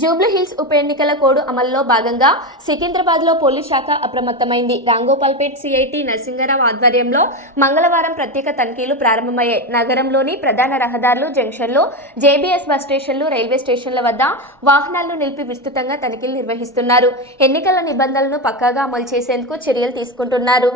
జూబ్లీహిల్స్ ఉప ఎన్నికల కోడ్ అమల్లో భాగంగా సికింద్రాబాద్లో పోలీస్ శాఖ అప్రమత్తమైంది. రాంగోపాల్పేట్ సిఐటి నరసింగరావు ఆధ్వర్యంలో మంగళవారం ప్రత్యేక తనిఖీలు ప్రారంభమయ్యాయి. నగరంలోని ప్రధాన రహదారులు జంక్షన్లు జేబీఎస్ బస్ స్టేషన్లు రైల్వే స్టేషన్ల వద్ద వాహనాలను నిలిపి విస్తృతంగా తనిఖీలు నిర్వహిస్తున్నారు. ఎన్నికల నిబంధనలను పక్కాగా అమలు చేసేందుకు చర్యలు తీసుకుంటున్నారు.